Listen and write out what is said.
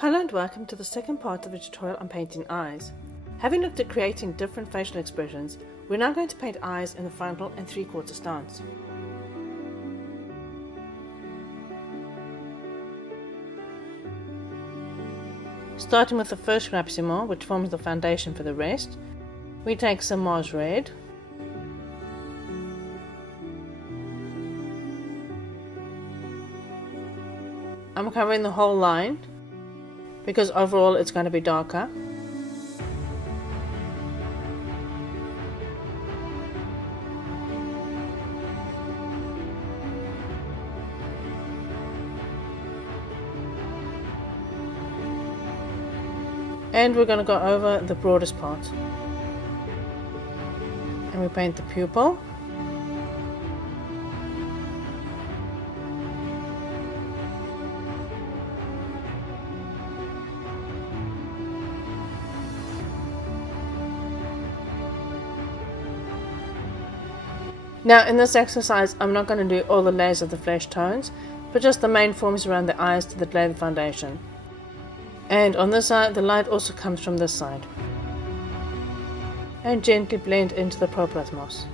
Hello and welcome to the second part of the tutorial on painting eyes. Having looked at creating different facial expressions, we're now going to paint eyes in the frontal and three-quarter stance. Starting with the first grapsimo, which forms the foundation for the rest, we take some Mars Red, I'm covering the whole line because overall it's going to be darker. And we're going to go over the broadest part. And we paint the pupil. Now in this exercise I'm not going to do all the layers of the flesh tones, but just the main forms around the eyes to lay the foundation. And on this side the light also comes from this side. And gently blend into the proplasmos.